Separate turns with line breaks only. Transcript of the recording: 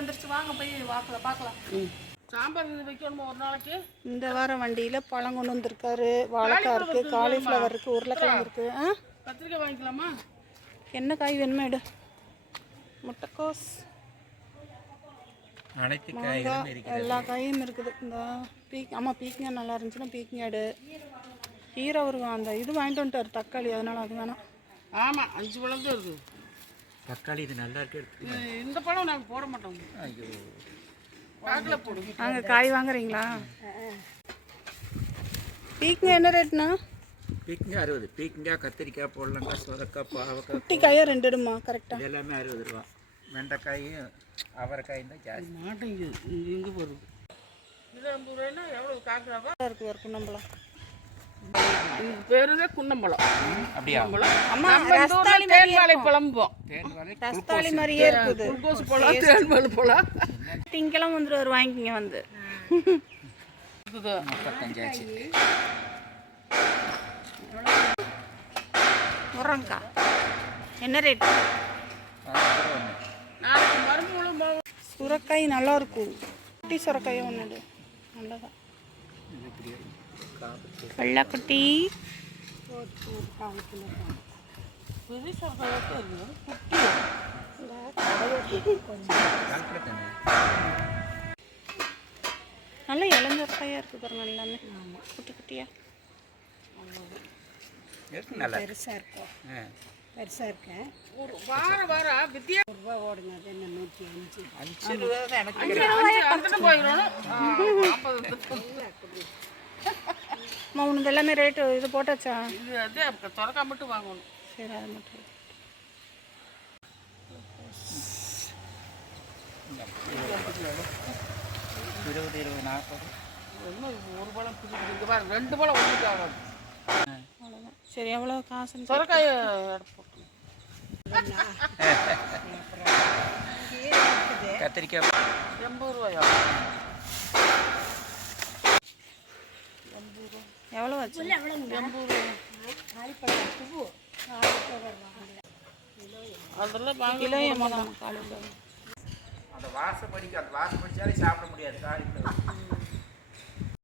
வந்துருச்சு. வாங்க போய் வாக்கல பார்க்கலாம்
சாம்பார் வைக்கணுமா ஒரு நாளைக்கு?
இந்த வாரம் வண்டியில் பழம் கொண்டு வந்திருக்காரு. வாழைக்காய் இருக்குது காலிஃப்ளவர் இருக்குது உருளைக்கிழங்கு இருக்குது ஆ?
கத்திரிக்காய் வாங்கிக்கலாமா?
என்ன காய் வேணுமா எடு. முட்டைக்கோஸ்.
அனைத்து
எல்லா காயும் இருக்குது. இந்த பீக் ஆமாம் பீக்கங்காய் நல்லா இருந்துச்சுன்னா பீக்கங்காய் எடு. கீரை ஒரு அந்த இது வாங்கிட்டு வந்துட்டார் தக்காளி. அதனால அது வேணாம்.
ஆமாம் அஞ்சு பழம் தான் இருக்குது
தக்காளி இது நல்லா இருக்கு
இந்த பழம் நாங்கள் போட மாட்டோம்.
ஐயோ.
காக்கில் போடுங்க.
நாங்கள் காய் வாங்குறீங்களா? பீக்கங்காய் என்ன ரேட்னா?
பீக்கங்காய் அறுபது. பீக்கங்காய் கத்திரிக்காய் புடலங்காய் சுரக்காய் பாவக்காய்
குட்டி காயாக ரெண்டு எடுமா? கரெக்டாக
இது எல்லாமே அறுபது ரூபா. வெண்டைக்காயும் அவரைக்காயும் தான் ஜாஸ்தி.
மாட்டேங்குது இது எங்கே போகிறது இது ஐம்பது ரூபாய்னா எவ்வளோ காக்கிராவா
இருக்குது ஒரு குன்னம்பழம்.
இது பேரு தான் குன்னம்பழம்
அப்படியா
அம்மா
வாழை
ரஸ்தாளி மாதிரியே இருக்குது.
குளுக்கோஸ் பழம் தேன் வாழை பழம்
திங்கெல்லாம் வந்துடுவார் வாங்கிக்கிங்க வந்து.
முப்பத்தஞ்சாச்சு.
முருங்கக்காய் என்ன ரேட் சுரக்காய் நல்லா இருக்கும். குட்டி சுரக்காயும் ஒன்று நல்லதான் வெள்ளாக்குட்டி நல்ல இளஞ்சொரக்காயாக இருக்குது பாருங்க எல்லாமே. குட்டி குட்டியா.
இருக்கு நல்லா
பெருசாக இருக்கும் பெருசாக இருக்கேன்
ஒரு வாரம் வாரம் வித்தியா
ரூபா ஓடுங்க அது என்ன நூற்றி அஞ்சு.
அஞ்சு ரூபா எனக்கு
போயிடணும்.
அம்மா உனக்கு எல்லாமே ரேட்டு இது போட்டாச்சா?
இது அதே திறக்கா மட்டும் வாங்கணும்.
சரி அது மட்டும்.
இருபது இருபது நாற்பது.
ஒரு பழம் பாரு ரெண்டு பழம் ஒன்றுக்கு ஆகாது.
அவ்வளோதான் சரி எவ்வளோ சொல்லு.
சுரக்காய போட்டு
கத்திரிக்காய்.
எண்பது ரூபாயா?
எவ்வளோ ஆச்சு?
அதெல்லாம் வாங்கி.
கிலோ எண்பதாம் காலிஃப்ளவர்
அந்த வாசம் படிக்க அந்த வாசம் படிச்சாலே சாப்பிட முடியாது. காலிஃப்ளவர்